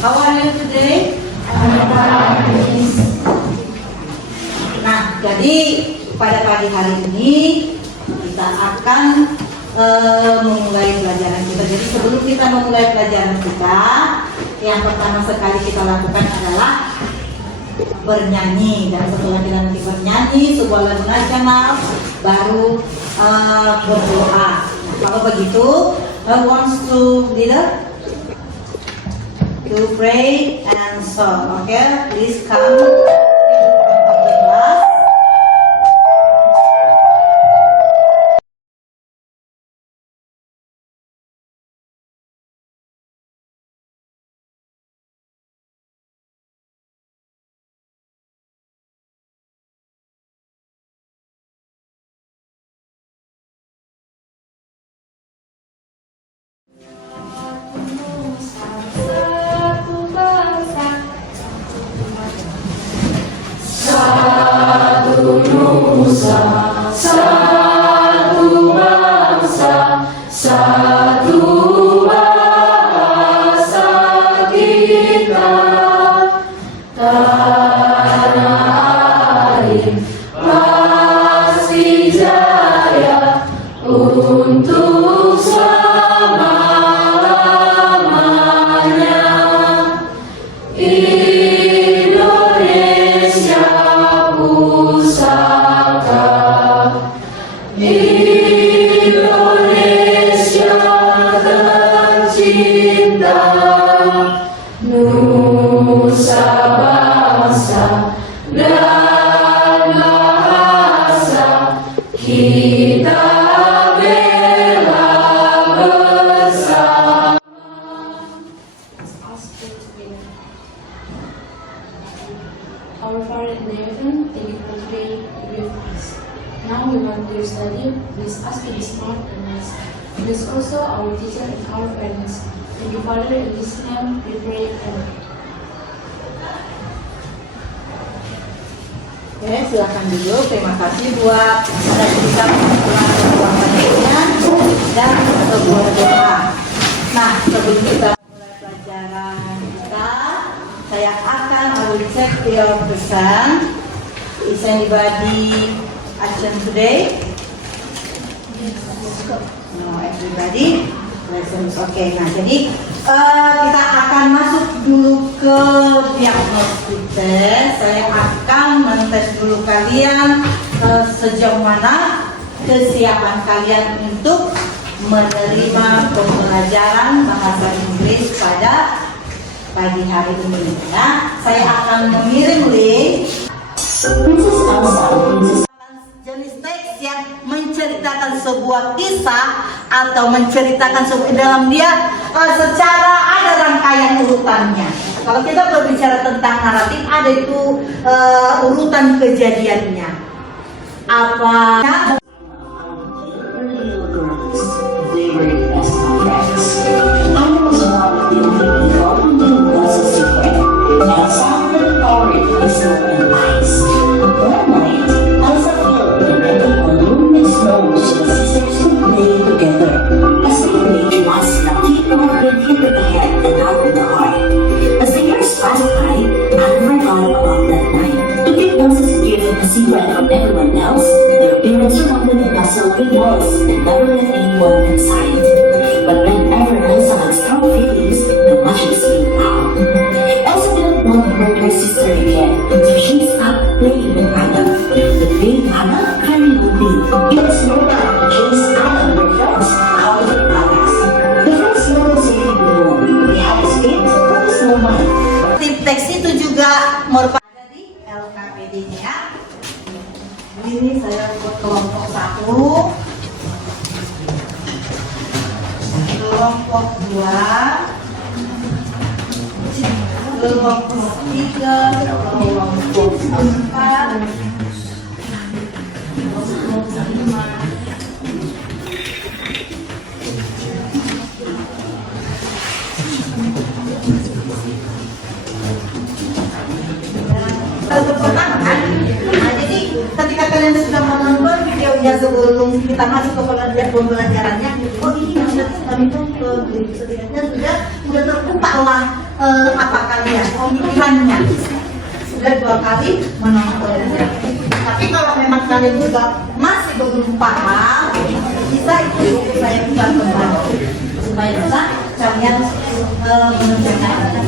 How are you today? Nah, jadi pada pagi hari ini kita akan memulai pelajaran kita. Jadi sebelum kita memulai pelajaran kita, yang pertama sekali kita lakukan adalah bernyanyi. Dan setelah kita nanti bernyanyi sebuah lagu nasional, baru berdoa. Nah, kalau begitu, wants to leader to pray and song. Okay, please come in front of the class. Satu bangsa, satu bahasa kita, tanah air pasti jaya untuk selamanya. Indonesia pusaka, Indonesia tercinta, nusa bangsa dan bahasa kita bela bersama. Our Father in heaven, thank you for today with us. Now we want to study. Please ask to be smart and nice. Please also our teacher and our parents. Thank you, Father, in His name we pray. Amen. Oke, silakan duduk. Terima kasih buat kita melakukan sebuah penyanyian dan sebuah doa. Nah, sebelum kita mulai pelajaran kita, saya akan check your person. Is anybody absent today? No, everybody present. Oke, nah jadi kita akan masuk dulu ke diagnostik test. Saya akan mentes dulu kalian sejauh mana kesiapan kalian untuk menerima pembelajaran bahasa Inggris pada pagi hari ini. Ya, saya akan mengirim link jenis teks yang menceritakan sebuah kisah atau menceritakan dalam dia secara ada rangkaian urutannya. Kalau kita berbicara tentang naratif, ada itu urutan kejadiannya. Apa? Everyone else, their parents surrounded the castle with walls and never let anyone inside. But whenever Elsa had strong feelings, the magic seemed out. Elsa didn't want to hurt her sister again, so she stopped playing with Anna. But being Anna very lonely. It was no time to chase Anna and her friends out of the palace. The friends never safely alone. They had escaped from the snowman. Teks itu juga merupakan di LKPD-nya. Ini saya buat kelompok 1, kelompok 2, kelompok 3, kelompok 4, kelompok 5. Pertama kan, nah, jadi ketika kalian sudah menonton videonya sebelum kita masuk ke pembelajarannya, oh ini maksudnya kami tuh setidaknya sudah terbuka lah apa kalian, pemikirannya sudah 2 kali menonton. Tapi kalau memang kalian juga masih belum paham, bisa ikut saya bisa kembali supaya bisa kalian mengerjakan.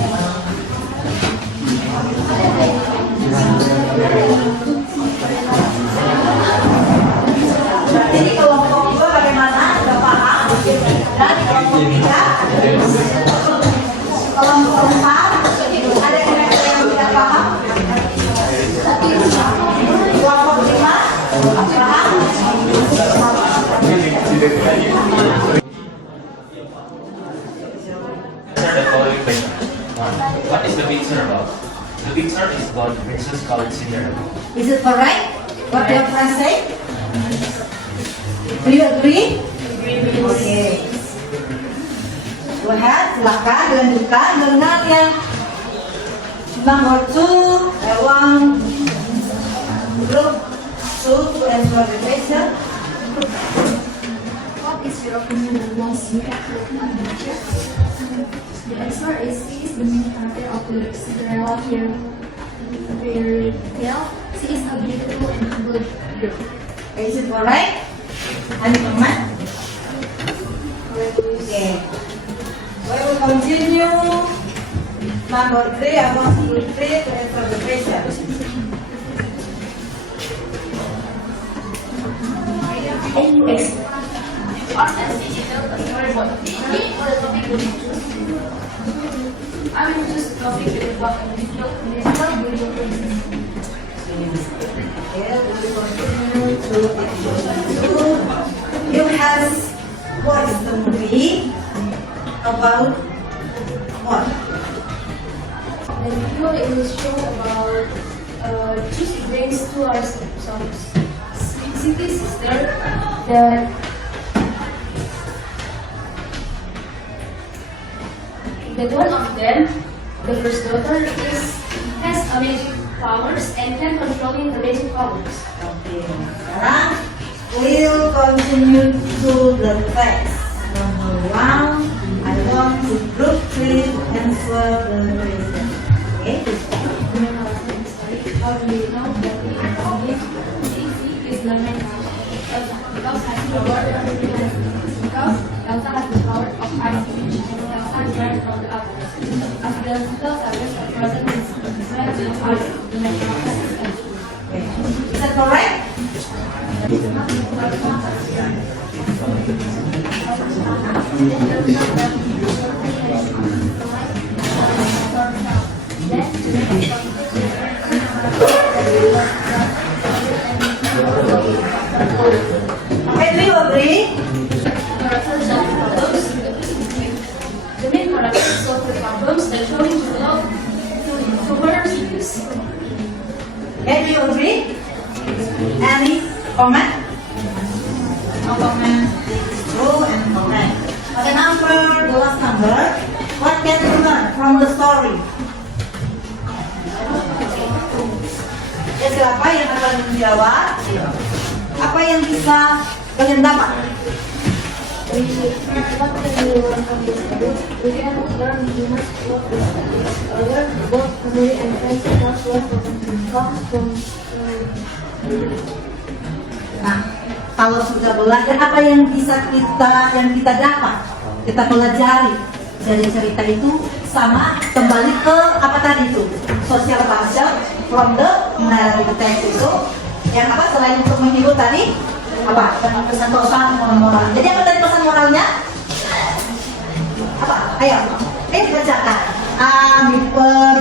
Jadi kelompok 2 bagaimana? Sudah paham? Dan kelompok 3, kelompok 4, ada yang tidak paham? Kelompok 5, paham? What is the big turn about? The big turn is about Princess College Senior. Is it correct? What your friend say? Do you agree? Okay. Go ahead, silakan dilanjutkan dengan yang number 2. I want group 2 to answer the question. What is your opinion on most impactful teacher? The answer is she is the main character of the Cinderella fairy tale. She is a beautiful and good girl. Is it correct? Any comment? Okay. We will continue. Number 3, I want group 3 to answer the question. I will just topic about You have watched the movie about what? The video will show about two siblings who are some city sister that one of them, the first daughter, has magic powers and can control the magic powers. Okay. Sekarang we'll continue to the text. Number 1, I want to group 3 answer the question. Okay. How do you know that he is the main because has the power because Elsa has the power of ice and Elsa is learned from the others. As the little others are present in the ice, the main power is Okay. Is that correct? Okay, do you agree? The main characters solve the problems that show to love to murder cities. Okay, do you agree? Any comment? No comment. True and comment. Okay, number, the last number. What can you learn from the story? Ya, siapa yang akan menjawab? Apa yang bisa kalian dapat? What can you learn from this story? We can learn humans what is other, both family and friends not what comes from Nah, kalau sudah belajar apa yang bisa kita dapat, kita pelajari dari cerita itu sama kembali ke apa tadi itu social partial from the narrative text itu yang apa selain untuk menghibur tadi apa pesan-pesan moral. Jadi apa tadi pesan moralnya? Apa? Ayo, dibacakan.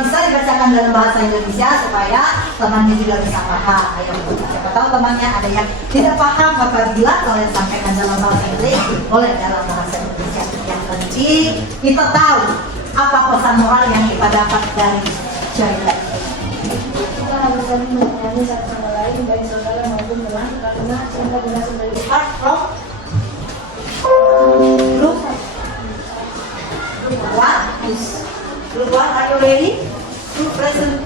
Bisa dibacakan dalam bahasa Indonesia supaya temannya juga bisa paham. Ayo, siapa tahu temannya ada yang tidak paham apabila kalian sampaikan dalam bahasa Inggris, boleh dalam bahasa Indonesia. Yang penting kita tahu Apa pesan moral yang kita dapat dari cerita? Kita harus saling menyayangi satu sama lain, baik saudara maupun teman, karena cinta berasal dari Apart from group what? Group what? Are you ready? Group present.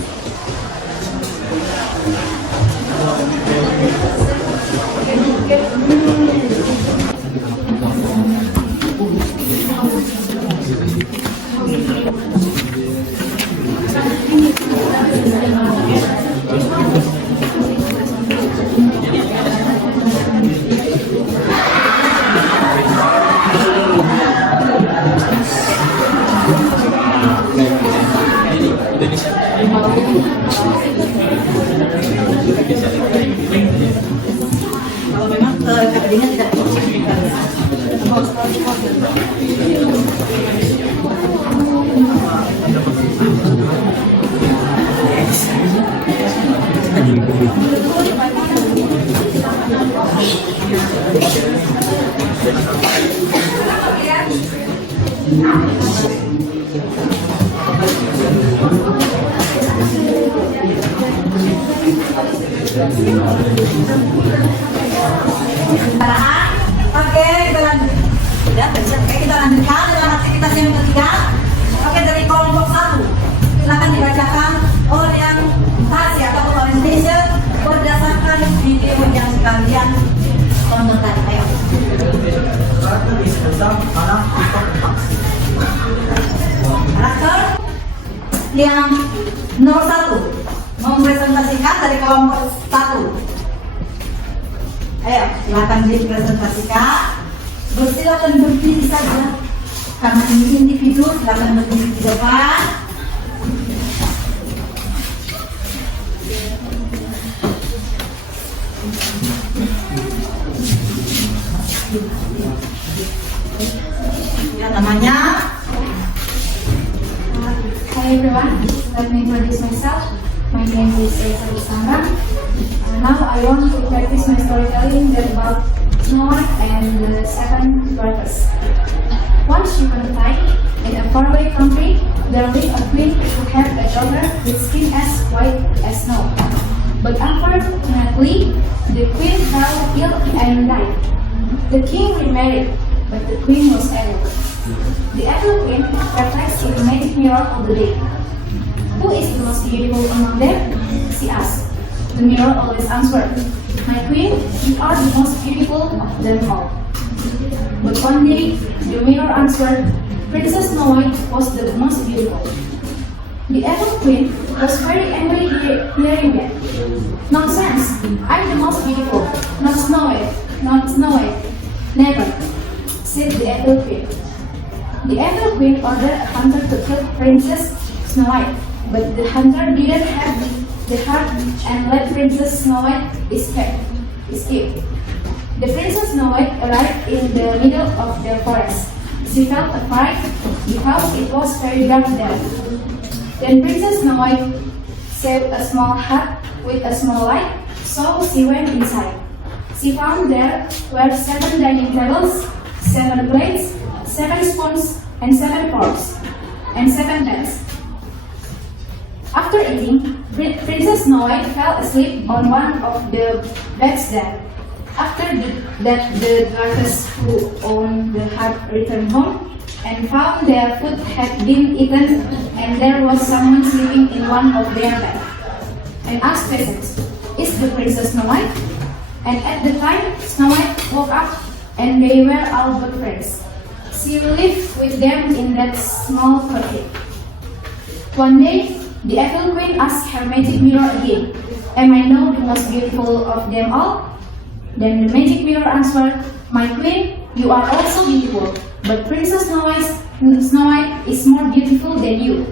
Kalau memang kategorinya tidak Oke, kita lanjut. Sudah, oke, kita lanjutkan dengan aktivitas yang ketiga. Oke, dari kelompok 1 silakan dibacakan orientasi atau orientation berdasarkan video yang kalian tonton tadi. Ayo. Karakter yang nomor 1 mempresentasikan dari kelompok 1. Ayo, silakan dipresentasikan. Silakan berdiri saja. Karena ini individu, silakan berdiri di depan. Ya, namanya. Hi everyone, let me introduce myself. My name is Elsa Bustamra. Now I want to practice my storytelling about Snow White and the Seven Dwarfs. Once upon a time, in a faraway country, there lived a queen who had a daughter with skin as white as snow. But unfortunately, the queen fell ill and died. The king remarried, but the queen was evil. The evil queen reflects in the magic mirror of the day. Who is the most beautiful among them? She asked. The mirror always answered, "My queen, you are the most beautiful of them all." But one day, the mirror answered, "Princess Snow White was the most beautiful." The evil queen was very angry hearing that. "Nonsense! I'm the most beautiful, not Snow White, not Snow White. Never," said the evil queen. The evil queen ordered a hunter to kill Princess Snow White, but the hunter didn't have the heart and let Princess Snow White escape. The Princess Snow White arrived in the middle of the forest. She felt afraid because it was very dark there. Then Princess Snow White saw a small hut with a small light, so she went inside. She found there were 7 dining tables, 7 plates, 7 spoons, and 7 forks, and 7 beds. After eating, Princess Snow White fell asleep on one of the beds there. After that, the dwarfs who owned the hut returned home and found their food had been eaten and there was someone sleeping in one of their beds. And asked peasants, "Is the Princess Snow White?" And at the time, Snow White woke up and they were all good friends. She lived with them in that small cottage. One day, the evil queen asked her magic mirror again, "Am I now the most beautiful of them all?" Then the magic mirror answered, "My queen, you are also beautiful, but Princess Snow White is more beautiful than you."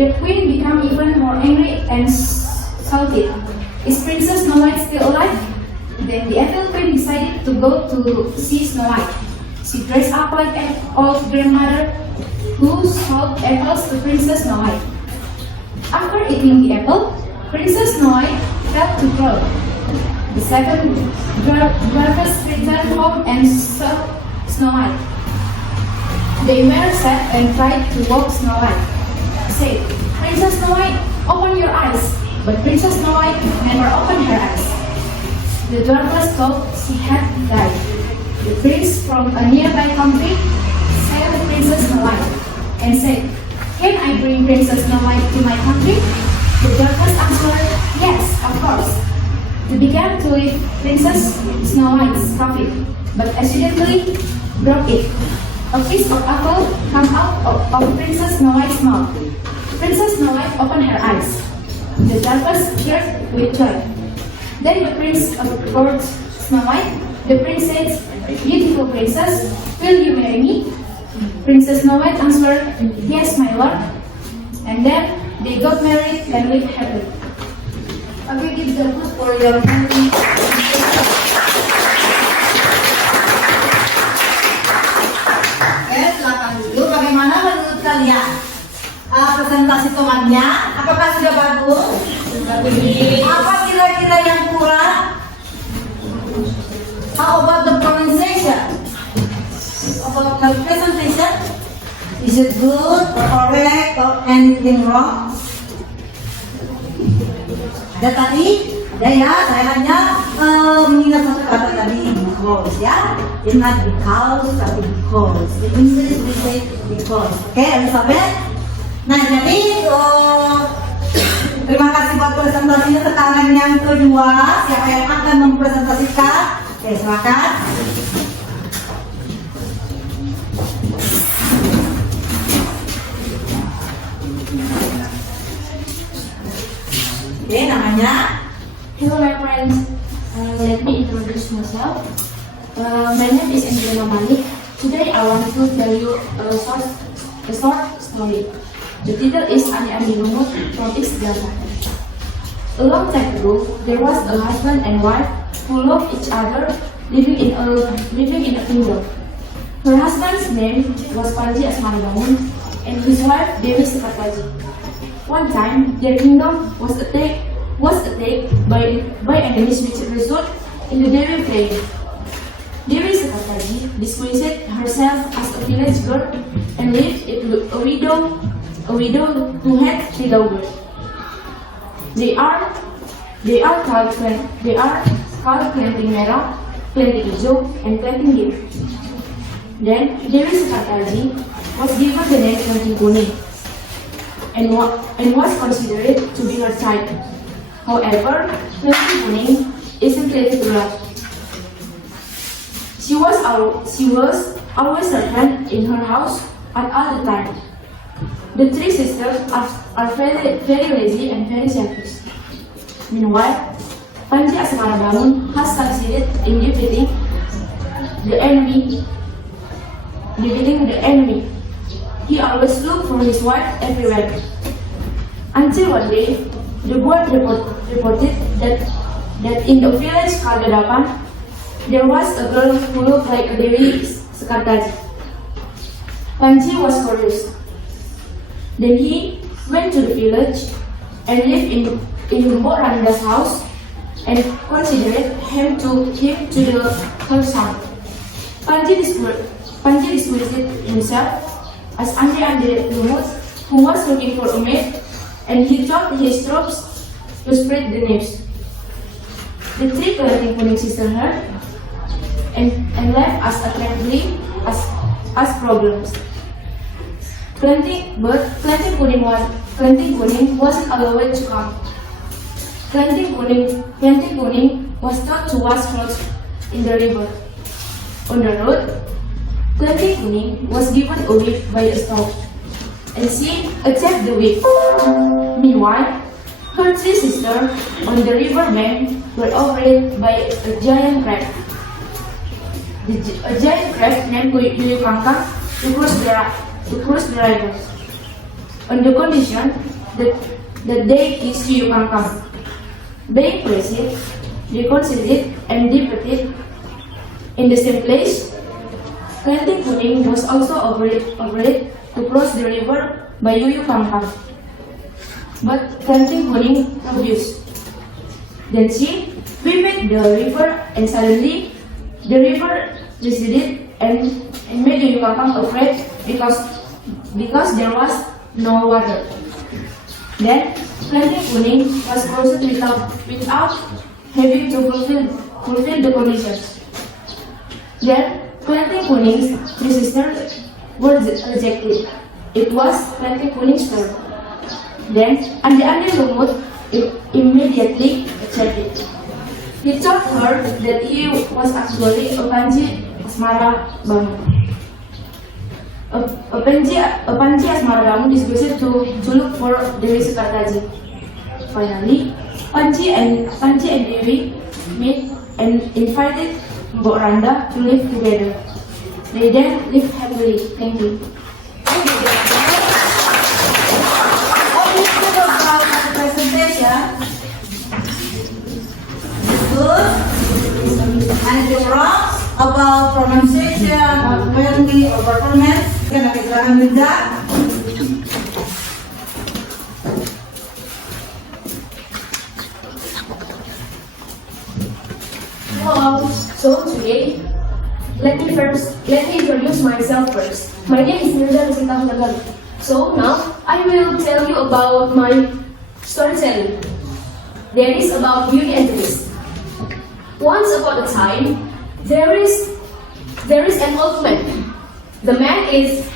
The queen became even more angry and shouted, "Is Princess Snow White still alive?" Then the evil queen decided to go to see Snow White. She dressed up like an old grandmother who sold apples to Princess Snow White. After eating the apple, Princess Snow White felt to drown. The 7 dwarfs returned home and saw Snow White. The emir sat and tried to woke Snow White. Said, Princess Snow White, open your eyes. But Princess Snow White never opened her eyes. The dwarfess thought she had died. The prince from a nearby country saw the Princess Snow White and said, Can I bring Princess Snow White to my country? The dwarfess answered, Yes, of course. They began to lift Princess Snow White's coffin, but accidentally broke it. A piece of apple came out of Princess Snow White's mouth. Princess Snow White opened her eyes. The dwarfess cheered with joy. Then the prince approached Snow White. The prince said, Beautiful princess, will you marry me? Princess Snow White answered, Yes, my lord. And then they got married and lived happily. Okay, give the applause for your family. Oke, silakan duduk. Bagaimana menurut kalian? Presentasi temannya, apakah sudah bagus? Apa kira-kira yang kurang? How about the pronunciation? About the presentation? Is it good or correct or anything wrong? Ada tadi? Ada ya, saya hanya mengingat satu kata tadi, because ya. It's not because, tapi because. In English we say because. Oke, Elizabeth? Nah, jadi terima kasih buat presentasinya. Sekarang yang kedua, siapa yang akan mempresentasikan? Oke, silakan. Oke, namanya? Hello my friends, let me introduce myself. My name is Angelina Malik. Today I want to tell you a short story. The title is Ani-Ani Lumut from East Java. A long time ago, there was a husband and wife who loved each other, living in a kingdom. Her husband's name was Panji Asmarabangun and his wife Dewi Sekartaji. One time, their kingdom was attacked by enemies which resulted in the Dewi plague. Dewi Sekartaji disguised herself as a village girl and lived a widow who had 3 daughters. They are called Klenting Merah, Klenting Hijau, and Klenting Biru. Then Dewi Sekartaji was given the name Klenting Kuning and was considered to be her child. However, Klenting Kuning isn't ready to love. She was always servant in her house at all the time. The 3 sisters are very lazy and very selfish. Meanwhile, Panji Asmarabangun has succeeded in defeating the enemy. He always looked for his wife everywhere. Until one day, the boy reported that in the village called Gadapan, there was a girl who looked like a Dewi Sekartaji. Panji was curious. Then he went to the village and lived in Mbok Randa's house and considered him to her son. Panji disguised himself as Andre Lumut, who was looking for a maid, and he told his troops to spread the news. The 3 Klenting Kuning sisters heard and left as attractively as problems. Klenting Kuning wasn't allowed to come. Klenting Kuning was taught to wash clothes in the river. On the road, Klenting Kuning was given a whip by a stork, and she accepted the whip. Meanwhile, her 3 sisters on the river bank were overrun by a giant crab. A giant crab named Yuyu Kangkang to cross the river, on the condition that they kiss Yuyu Kangkang. Being crazy, they concealed and defeated in the same place. Klenting Kuning was also overrun to cross the river by Yuyu Kangkang, but Klenting Kuning refused. Then she swimming the river, and suddenly the river receded and made the Yucatan afraid because there was no water. Then Planting Kuning was forced without having to fulfill the conditions. Then Planting Kuning's resistance was rejected. It was Planting Kuning's turn. Then Andi Lumut immediately accepted. He told her that he was actually a Panji Asmara Bangu. A Panji Asmara Bangu disguised to look for Dewi Sukartaji. Finally, Panji and Dewi met and invited Mbok Randa to live together. They then lived happily. Thank you. Presentation. Good. And the wrong about pronunciation, apparently or performance. Kena keterangan juga. Hello. So today, let me introduce myself first. My name is Mirza Rosita Hundagal. So now I will tell you about my storytelling. That is about Beauty and the Beast. Once upon a time, there is an old man. The man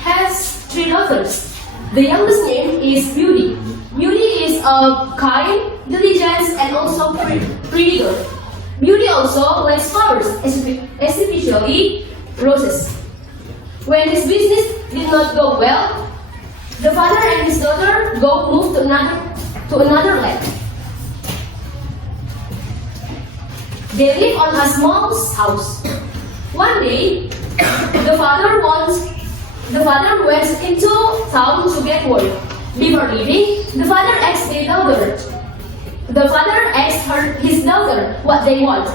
has 3 daughters. The youngest name is Beauty. Beauty is a kind, diligent, and also pretty girl. Beauty also likes flowers, especially roses. When his business did not go well, the father and his daughter moved to another land. They live on a small house. One day, the father went into town to get work. Before leaving, the father asked his daughter what they want.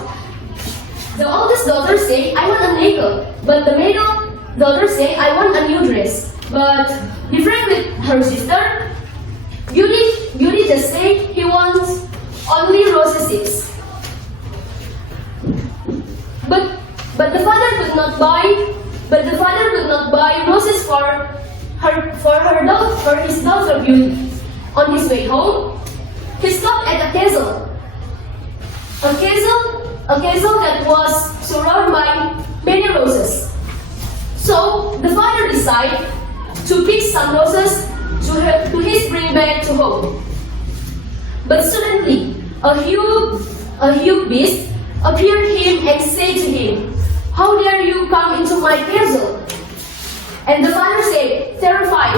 The oldest daughter said, "I want a nickel," but the middle daughter said, "I want a new dress." But different with her sister, Beauty just said he wants only roses. But the father could not buy roses for his daughter Beauty. On his way home, he stopped at a castle. A castle that was surrounded by many roses. So the father decided to pick some roses to his bring back to home. But suddenly, a huge beast appeared to him and said to him, "How dare you come into my castle?" And the father said, terrified,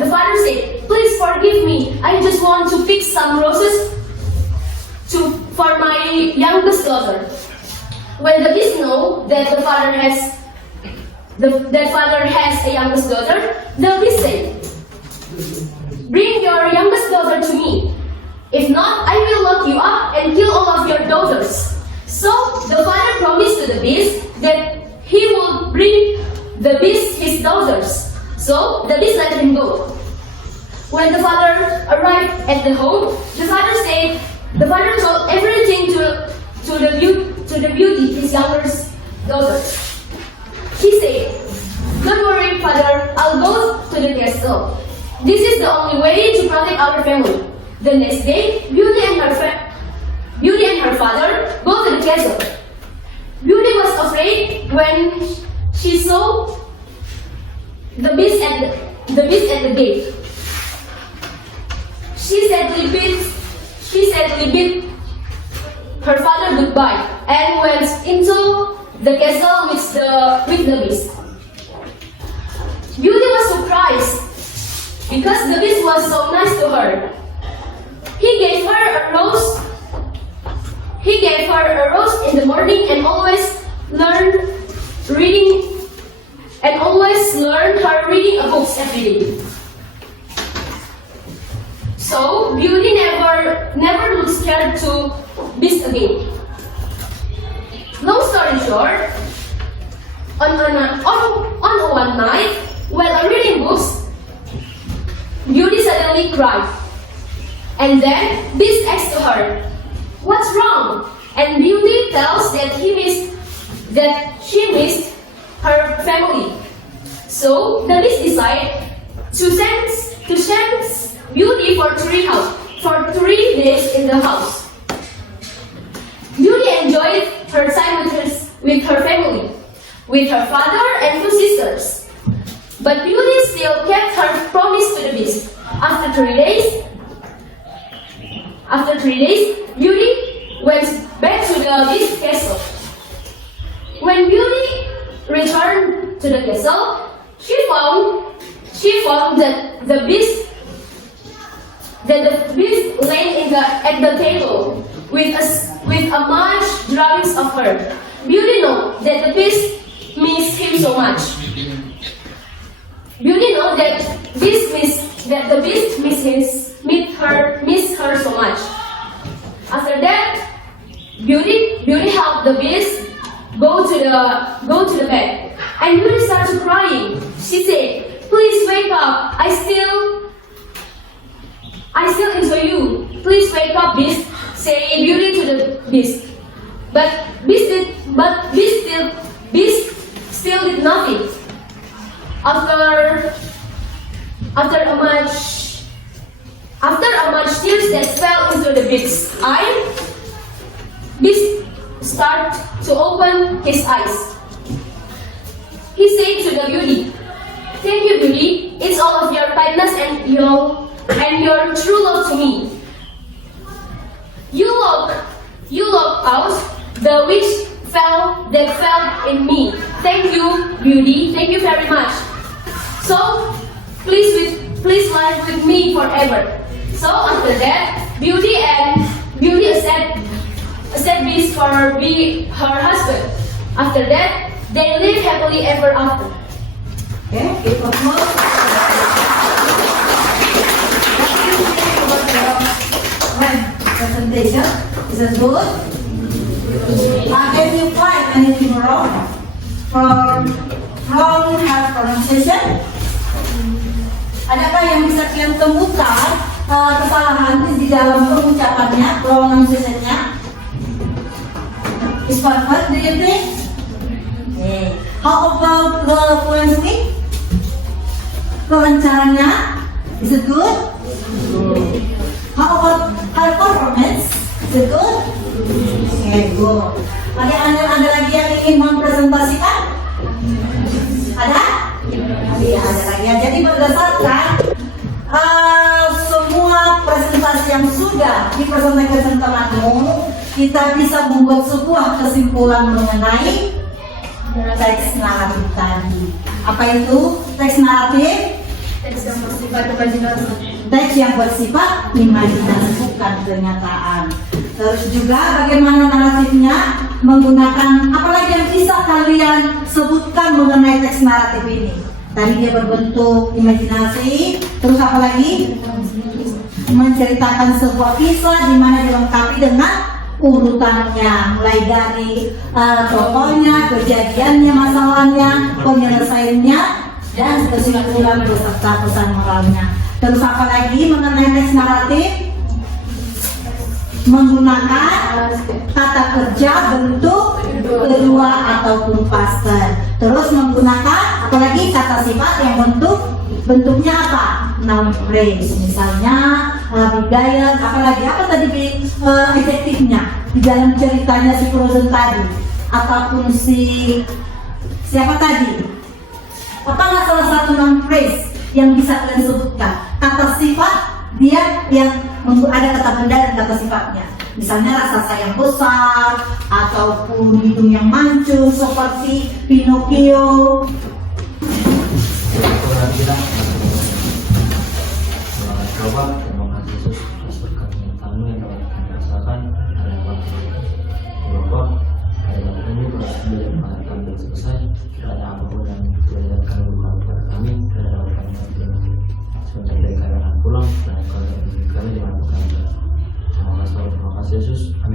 the father said, "Please forgive me. I just want to pick some roses for my youngest daughter." When the beast know that the father has a youngest daughter, the beast said, "Bring your youngest daughter to me. If not, I will lock you up and kill all of your daughters." So the father promised to the beast that he would bring the beast his daughters. So the beast let him go. When the father arrived at the home, the father told everything to the Beauty, his youngest daughter. He said, "Don't worry, father, I'll go to the castle. This is the only way to protect our family." The next day, Beauty and her father go to the castle. Beauty was afraid when she saw the beast at the gate. She sadly bid her father goodbye and went into the castle with the beast. Beauty was surprised because the beast was so nice to her. He gave her a rose in the morning and always learned her reading a book every day. So Beauty never looked scared to beast again. Long story short, on one night while reading books, Beauty suddenly cried. And then Beast asked to her, "What's wrong?" And Beauty tells that she missed her family. So the Beast decided to send Beauty for 3 days in the house. Beauty enjoyed her time with her family, with her father and 2 sisters. But Beauty still kept her promise to the Beast. After 3 days, Beauty went back to the Beast castle. When Beauty returned to the castle, she found that the Beast lay at the table with a much drawings of her. Beauty knew that the Beast missed him so much. Beauty knew that the Beast missed her so much. After that, Beauty helped the Beast go to the bed, and Beauty started crying. She said, "Please wake up. I still enjoy you. Please wake up, Beast," say Beauty to the Beast. But Beast still did nothing. After a much tears that fell into the Beast's eye, Beast started to open his eyes. He said to the Beauty, "Thank you, Beauty. It's all of your kindness and your true love to me. You locked out the witch that fell in me. Thank you, Beauty. Thank you very much. So please live with me forever." So after that, Beauty accept Beast for be her husband. After that, they live happily ever after. Okay, keep on moving. Presentation is it good? Can you find anything wrong from her pronunciation? Adakah yang bisa kalian temukan kesalahan di dalam pengucapannya, pronunciation-nya? Is perfect, do you think? Okay. How about the fluency? Kelancarannya, is it good? How about her performance? Is it good? Okay, good. Ada lagi yang ingin mempresentasikan? Ada? Iya, ada lagi. Jadi berdasarkan semua presentasi yang sudah dipresentasikan temanmu, kita bisa membuat sebuah kesimpulan mengenai teks naratif tadi. Apa itu teks naratif? Teks yang bersifat imajinasi. Teks yang bersifat imajinasi, bukan kenyataan. Terus juga bagaimana naratifnya menggunakan apalagi yang bisa kalian sebutkan mengenai teks naratif ini. Tadi dia berbentuk imajinasi, terus apa lagi? Menceritakan sebuah kisah di mana dilengkapi dengan urutannya, mulai dari tokohnya, kejadiannya, masalahnya, penyelesaiannya, dan kesimpulan beserta pesan moralnya. Terus apa lagi mengenai teks naratif? Menggunakan kata kerja bentuk kedua ataupun past. Terus menggunakan apalagi kata sifat yang bentuknya apa? Noun phrase. Misalnya bidaya, apalagi apa tadi adjektifnya di dalam ceritanya si Frozen tadi, ataupun siapa tadi? Apakah salah satu noun phrase yang bisa kalian sebutkan? Kata sifat dia yang ada kata benda dan kata sifatnya. Misalnya rasa sayang besar ataupun hidung yang mancung seperti Pinocchio. Coba terima kasih Yesus atas berkat penyertaanmu yang dapat kami rasakan pada waktu Bapak pada waktu ini berhasil dan kami belum selesai. Kiranya apapun yang Tuhan kami bukan kepada kami dan dapat kami mengerti sebentar dari kami akan pulang dan kalau kami dimanapun kami berada. Terima kasih Yesus. Amin.